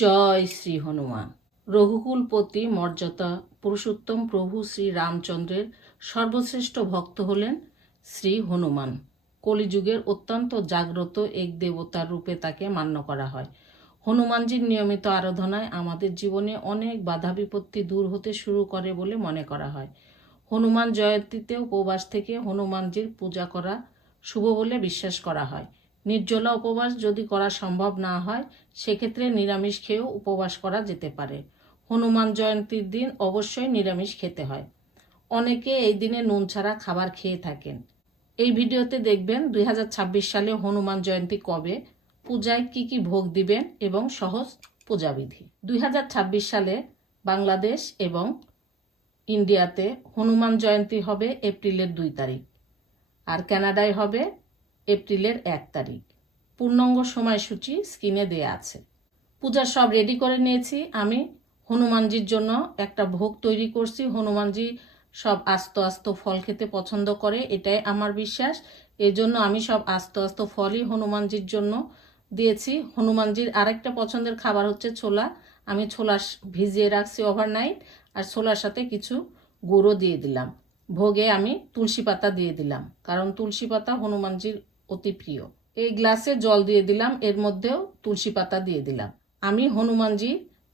জয় শ্রী হনুমান। রঘুকুলপতি মর্যাদা পুরুষোত্তম প্রভু শ্রী রামচন্দ্রের সর্বশ্রেষ্ঠ ভক্ত হলেন শ্রী হনুমান। কলিযুগের অত্যন্ত জাগ্রত এক দেবতার রূপে তাকে মান্য করা হয়। হনুমানজির নিয়মিত আরাধনায় আমাদের জীবনে অনেক বাধা বিপত্তি দূর হতে শুরু করে বলে মনে করা হয়। হনুমান জয়ন্তীতে উপবাস থেকে হনুমানজির পূজা করা শুভ বলে বিশ্বাস করা হয়। নির্জলা উপবাস যদি করা সম্ভব না হয়, সেক্ষেত্রে নিরামিষ খেয়েও উপবাস করা যেতে পারে। হনুমান জয়ন্তীর দিন অবশ্যই নিরামিষ খেতে হয়। অনেকে এই দিনে নুন ছাড়া খাবার খেয়ে থাকেন। এই ভিডিওতে দেখবেন 2026 সালে হনুমান জয়ন্তী কবে, পূজায় কি কি ভোগ দিবেন এবং সহজ পূজাবিধি। 2026 সালে বাংলাদেশ এবং ইন্ডিয়াতে হনুমান জয়ন্তী হবে এপ্রিলের 2 তারিখ, আর কানাডায় হবে এপ্রিলের 1 তারিখ। পূর্ণাঙ্গ সময়সূচি স্ক্রিনে দেয়া আছে। পূজা সব রেডি করে নিয়েছি। আমি হনুমানজির জন্য একটা ভোগ তৈরি করছি। হনুমানজি সব আস্ত আস্ত ফল খেতে পছন্দ করে, এটাই আমার বিশ্বাস। এই জন্য আমি সব আস্ত আস্ত ফলই হনুমানজির জন্য দিয়েছি। হনুমানজির আরেকটা পছন্দের খাবার হচ্ছে ছোলা। আমি ছোলা ভিজিয়ে রাখছি ওভারনাইট, আর ছোলার সাথে কিছু গুঁড়ো দিয়ে দিলাম। ভোগে আমি তুলসী পাতা দিয়ে দিলাম, কারণ তুলসী পাতা হনুমানজির অতি প্রিয়। এই গ্লাসে জল দিয়ে দিলাম, এর মধ্যেও তুলসী পাতা দিয়ে দিলাম। আমি হনুমানজি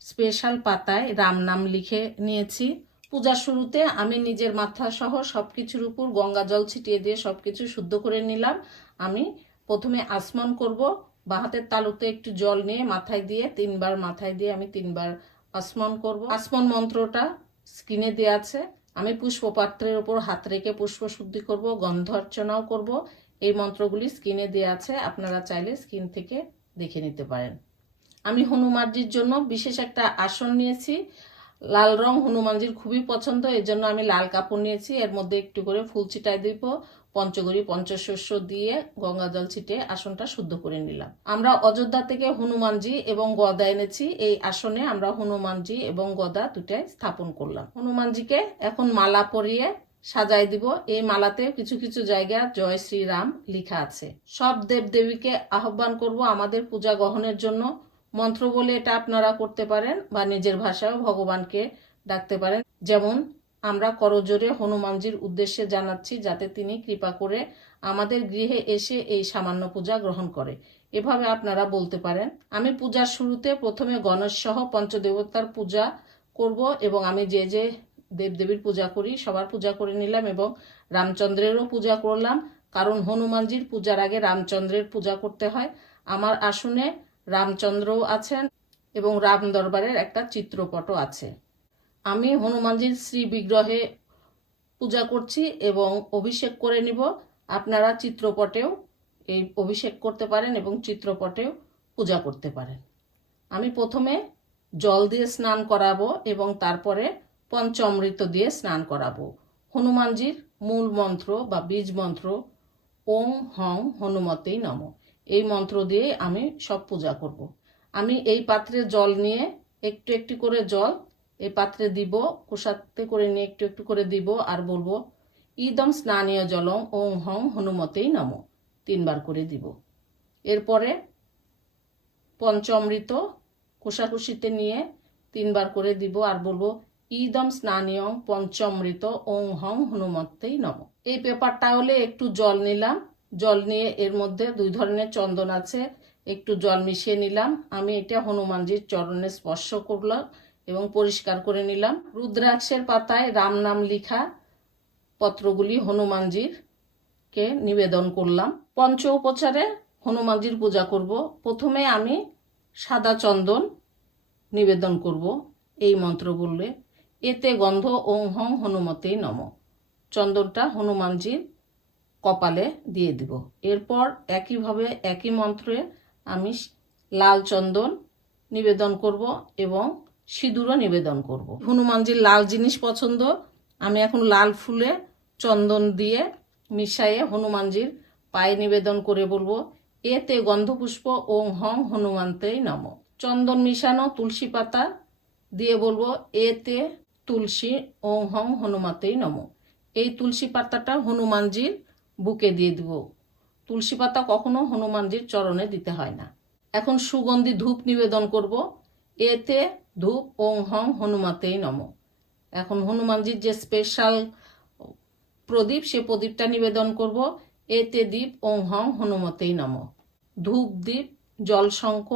স্পেশাল পাতায় রাম নাম লিখে নিয়েছি। পূজার শুরুতে আমি নিজের মাথা সহ সবকিছুর উপর গঙ্গা জল ছিটিয়ে দিয়ে সবকিছু শুদ্ধ করে নিলাম। আমি প্রথমে আসমন করব। বাঁ হাতের তালুতে একটু জল নিয়ে মাথায় দিয়ে 3 বার মাথায় দিয়ে আমি 3 বার আসমন করব। আসমন মন্ত্রটা স্ক্রিনে দেওয়া আছে। আমি পুষ্পপাত্রের উপর হাত রেখে পুষ্প শুদ্ধি করব, গন্ধ অর্চনাও করব। এই মন্ত্রগুলি স্ক্রিনে দেওয়া আছে, আপনারা চাইলে স্ক্রিন থেকে দেখে নিতে পারেন। আমি হনুমানজির জন্য বিশেষ একটা আসন নিয়েছি। লাল রং হনুমানজির খুবই পছন্দ, এর জন্য আমি লাল কাপড় নিয়েছি। এর মধ্যে একটু করে ফুল ছিটাই দিব, পঞ্চগরি পঞ্চশস্য দিয়ে গঙ্গা জল ছিটিয়ে আসনটা শুদ্ধ করে নিলাম। আমরা অযোধ্যা থেকে হনুমানজি এবং গদা এনেছি। এই আসনে আমরা হনুমানজি এবং গদা দুটাই স্থাপন করলাম। হনুমানজিকে এখন মালা পরিয়ে সাজাই দিব। এই মালাতে কিছু কিছু জায়গা জয় শ্রীরাম লেখা আছে। সব দেব দেবীকে আহ্বান করব আমাদের পূজা গ্রহণের জন্য। মন্ত্র বলে এটা আপনারা করতে পারেন, বা নিজের ভাষায় ভগবানকে ডাকতে পারেন। যেমন আমরা করজোরে হনুমানজির উদ্দেশ্যে জানাচ্ছি, যাতে তিনি কৃপা করে আমাদের গৃহে এসে এই সামান্য পূজা গ্রহণ করে। এভাবে আপনারা বলতে পারেন। আমি পূজার শুরুতে প্রথমে গণেশ সহ পঞ্চদেবতার পূজা করব, এবং আমি যে যে দেবদেবীর পূজা করি সবার পূজা করে নিলাম, এবং রামচন্দ্রেরও পূজা করলাম, কারণ হনুমানজির পূজার আগে রামচন্দ্রের পূজা করতে হয়। আমার আসনে রামচন্দ্রও আছেন এবং রাম দরবারের একটা চিত্রপটও আছে। আমি হনুমানজির শ্রী বিগ্রহে পূজা করছি এবং অভিষেক করে নিব। আপনারা চিত্রপটেও এই অভিষেক করতে পারেন এবং চিত্রপটেও পূজা করতে পারেন। আমি প্রথমে জল দিয়ে স্নান করাবো এবং তারপরে পঞ্চামৃত দিয়ে স্নান করাবো। হনুমানজির মূল মন্ত্র বা বীজ মন্ত্র ওং হং হনুমতেই নমঃ, এই মন্ত্র দিয়ে আমি সব পূজা করব। আমি এই পাত্রে জল নিয়ে একটু একটু করে জল এই পাত্রে দিব, কোষাতে করে নিয়ে একটু একটু করে দিব, আর বলবো ইদম স্নানীয় জলং ওং হং হনুমতেই নমঃ, 3 বার করে দিব। এরপরে পঞ্চামৃত কোষাকুষিতে নিয়ে 3 বার করে দিব, আর বলবো ইদম স্নানীয় পঞ্চামৃত ওং হং হনুমতেই নমঃ। এই পেপারটা হলে একটু জল নিলাম, জল নিয়ে এর মধ্যে 2 ধরনের চন্দন আছে, একটু জল মিশিয়ে নিলাম। আমি এটা হনুমানজির চরণে স্পর্শ করলাম এবং পরিষ্কার করে নিলাম। রুদ্রাক্ষের পাতায় রাম নাম লিখা পত্রগুলি হনুমানজির কে নিবেদন করলাম। পঞ্চ উপচারে হনুমানজির পূজা করব। প্রথমে আমি সাদা চন্দন নিবেদন করব এই মন্ত্র বললে, এতে গন্ধ ওং হং হনুমতেই নমঃ। চন্দনটা হনুমানজির কপালে দিয়ে দিব। এরপর একইভাবে একই মন্ত্রে আমি লাল চন্দন নিবেদন করব এবং সিঁদুরও নিবেদন করব। হনুমানজির লাল জিনিস পছন্দ, আমি এখন লাল ফুলে চন্দন দিয়ে মিশাইয়ে হনুমানজির পায়ে নিবেদন করে বলবো এতে গন্ধপুষ্প ওং হং হনুমন্তেই নমঃ। চন্দন মিশানো তুলসী পাতা দিয়ে বলবো এতে তুলসী ওং হং হনুমতেই নমঃ। এই তুলসী পাতাটা হনুমানজির বুকে দিয়ে দিব। তুলসী পাতা কখনো হনুমানজির চরণে দিতে হয় না। এখন সুগন্ধি ধূপ নিবেদন করব। এতে ধূপ ওং হং হনুমাতেই নমঃ। এখন হনুমানজির যে স্পেশাল প্রদীপ, সে প্রদীপটা নিবেদন করব। এতে দীপ ওং হং হনুমতেই নমঃ। ধূপ দীপ জল শঙ্খ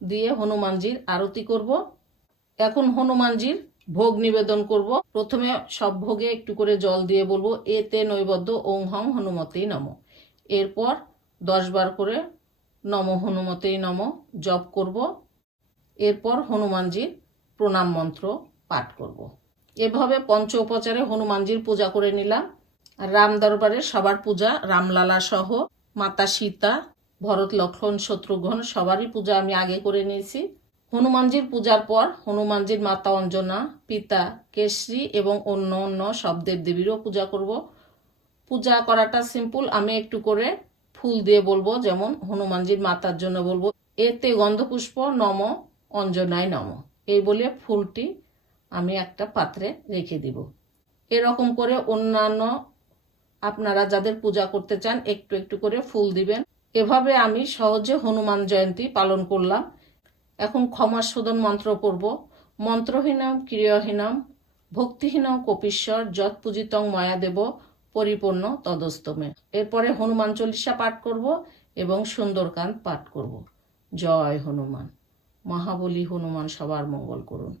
দিয়ে হনুমানজির আরতি করব। এখন হনুমানজির ভোগ নিবেদন করব। প্রথমে সব ভোগে একটু করে জল দিয়ে বলবো এতে নৈবেদ্য ওং হং হনুমতেই নমঃ। এরপর 10 বার করে নম হনুমতেই নমঃ জপ করব। এরপর হনুমানজির প্রণাম মন্ত্র পাঠ করব। এভাবে পঞ্চ উপচারে হনুমানজির পূজা করে নিলাম। আর রাম দরবারে সবার পূজা, রামলালা সহ মাতা সীতা, ভরত লক্ষ্মণ শত্রুঘ্ন সবারই পূজা আমি আগে করে নিয়েছি। হনুমানজির পূজার পর হনুমানজির মাতা অঞ্জনা, পিতা কেশরী এবং অন্য অন্য সব দেবদেবীরও পূজা করব। পূজা করাটা সিম্পল, আমি একটু করে ফুল দিয়ে বলবো। যেমন হনুমানজির মাতার জন্য বলবো এতে গন্ধপুষ্প নম অঞ্জনায় নম, এই বলে ফুলটি আমি একটা পাত্রে রেখে দিব। এরকম করে অন্যান্য আপনারা যাদের পূজা করতে চান একটু একটু করে ফুল দিবেন। এভাবে আমি সহজে হনুমান জয়ন্তী পালন করলাম। এখন ক্ষমা শোধন মন্ত্র পড়ব। মন্ত্রহীনম ক্রিয়াহীনম ভক্তিহীনম কপীশ্বর যৎ পূজিতং ময়াদেব পরিপূর্ণ তদস্তমে। এরপরে হনুমান চল্লিশা পাঠ করব এবং সুন্দরকান্ড পাঠ করব। জয় হনুমান। মহাবলী হনুমান সবার মঙ্গল করুন।